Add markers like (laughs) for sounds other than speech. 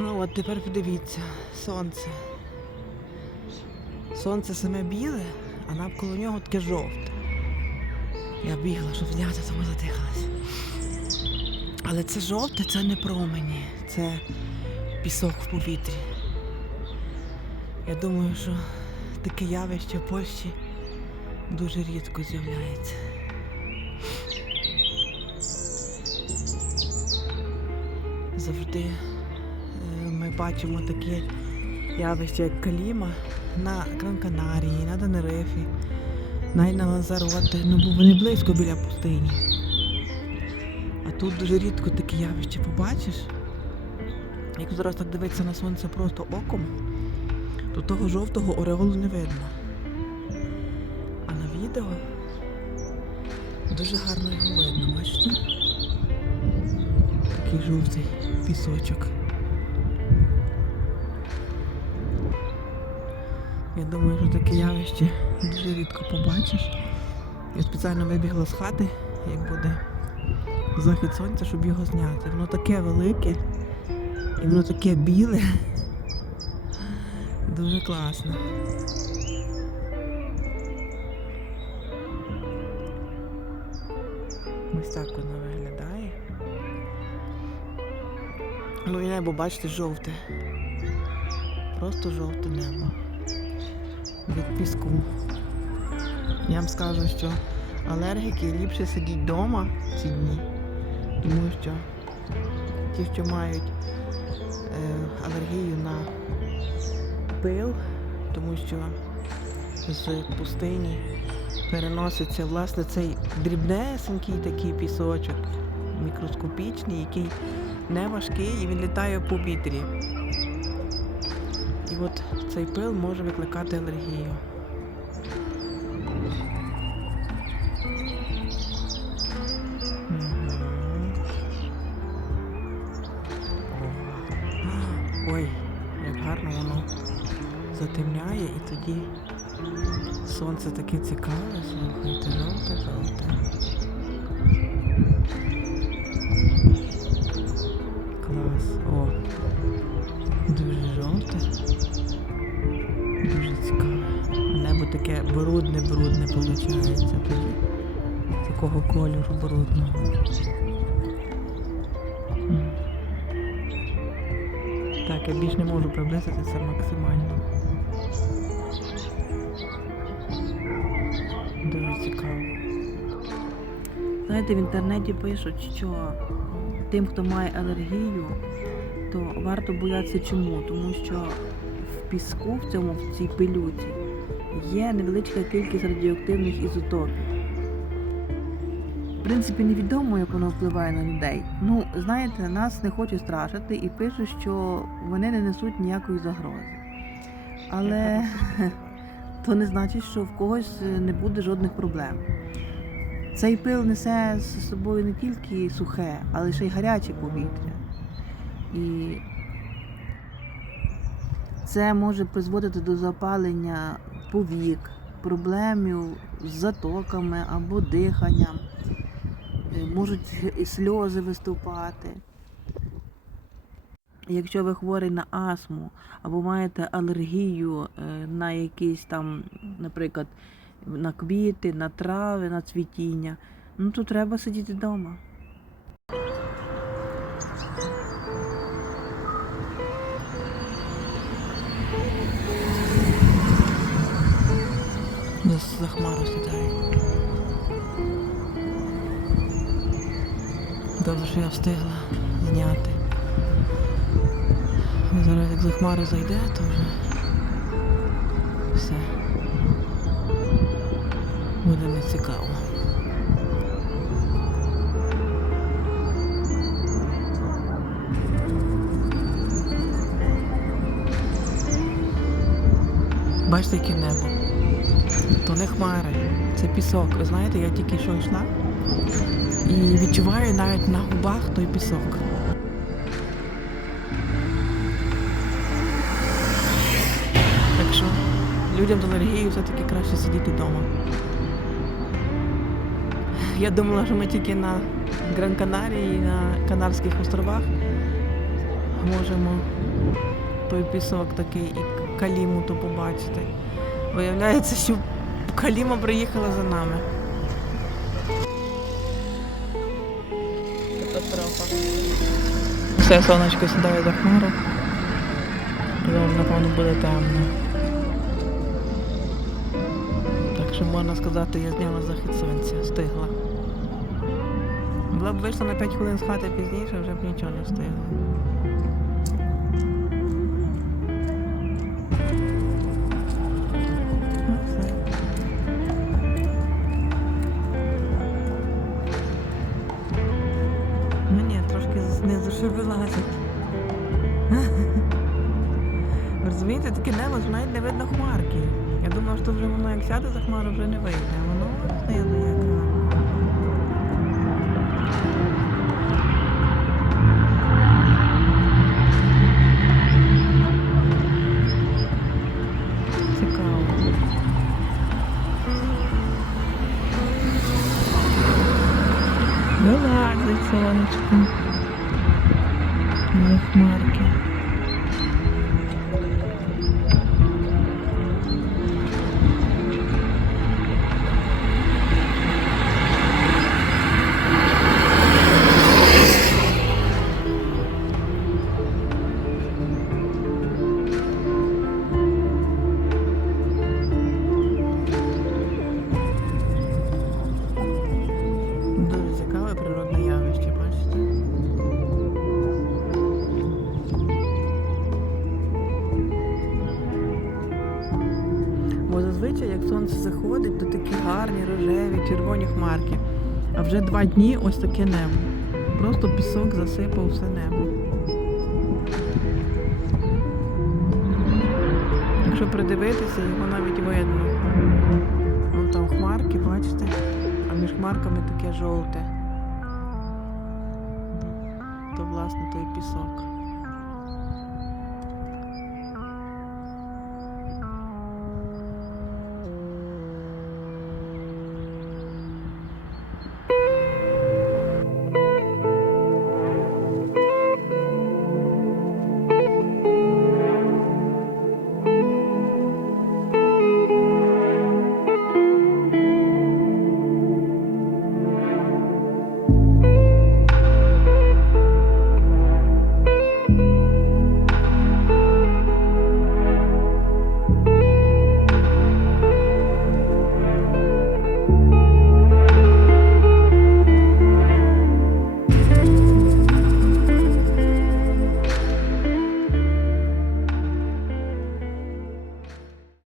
Ну от тепер подивіться, сонце. Сонце саме біле, а навколо нього таке жовте. Я бігла, щоб зняти, тому затихалась. Але це жовте, це не промені, це пісок в повітрі. Я думаю, що таке явище в Польщі дуже рідко з'являється. Завжди ми бачимо такі явища, як Каліма на Гран-Канарії, на Тенерифі, навіть на Лазароте, ну бо вони близько біля пустині. А тут дуже рідко такі явища побачиш. Як зараз так дивитися на сонце просто оком, то того жовтого ореолу не видно. А на відео дуже гарно його видно, бачите? Такий жовтий пісочок. Я думаю, що таке явище дуже рідко побачиш. Я спеціально вибігла з хати, як буде захід сонця, щоб його зняти. Воно таке велике і воно таке біле. Дуже класно. Ось так воно виглядає. Ну і небо, бачите, жовте. Просто жовте небо. Від піску. Я вам скажу, що алергіки ліпше сидіть вдома ці дні, тому що ті, що мають е, алергію на пил, тому що з пустині переноситься власне цей дрібнесенький такий пісочок, мікроскопічний, який не важкий і він літає в повітрі. І от цей пил може викликати алергію. Ой, як гарно воно затемняє і тоді сонце таке цікаве, слухайте, жовте, таке брудне-брудне виходить тоді. Такого кольору брудного. Так, я більш не можу приблизити це максимально. Дуже цікаво. Знаєте, в інтернеті пишуть, що тим, хто має алергію, то варто боятися чому? Тому що в піску, в цьому, в цій пилюці, є невеличка кількість радіоактивних ізотопів. В принципі, невідомо, як воно впливає на людей. Ну, знаєте, нас не хочуть страшити і пишуть, що вони не несуть ніякої загрози. Але (laughs) то не значить, що в когось не буде жодних проблем. Цей пил несе з собою не тільки сухе, але ще й гаряче повітря. І це може призводити до запалення повік, проблемів з затоками або диханням. Е, Можуть і сльози виступати. Якщо ви хворий на астму або маєте алергію е, на якісь там, наприклад, на квіти, на трави, на цвітіння, ну то треба сидіти вдома. За хмару сідає. Добре, що я встигла зняти. Зараз як за хмару зайде, то вже все. Буде не цікаво. Бачите, яке небо. То не хмари, це пісок. Ви знаєте, я тільки що йшла і відчуваю навіть на губах той пісок. Так що людям з алергією все-таки краще сидіти вдома. Я думала, що ми тільки на Гран-Канарії, на Канарських островах. можемо той пісок такий і каліму то побачити. Виявляється, що каліма приїхала за нами. Все, сонечко сідає за хмару. Зараз, напевно, буде темно. Так що можна сказати, я зняла захід сонця, встигла. Була б вийшла на 5 хвилин з хати пізніше, вже б нічого не встигла. Небо, що навіть не видно хмарки. Я думала, що вже воно як сяде за хмару, вже не вийде. А Воно знизу як. Вилазить сонечко. На хмарки. Бо зазвичай, як сонце заходить, то такі гарні, рожеві, червоні хмарки. А вже два дні ось таке небо. Просто пісок засипав все небо. Якщо придивитися, його навіть видно. Вон там хмарки, бачите? А між хмарками таке жовте. То власне той пісок.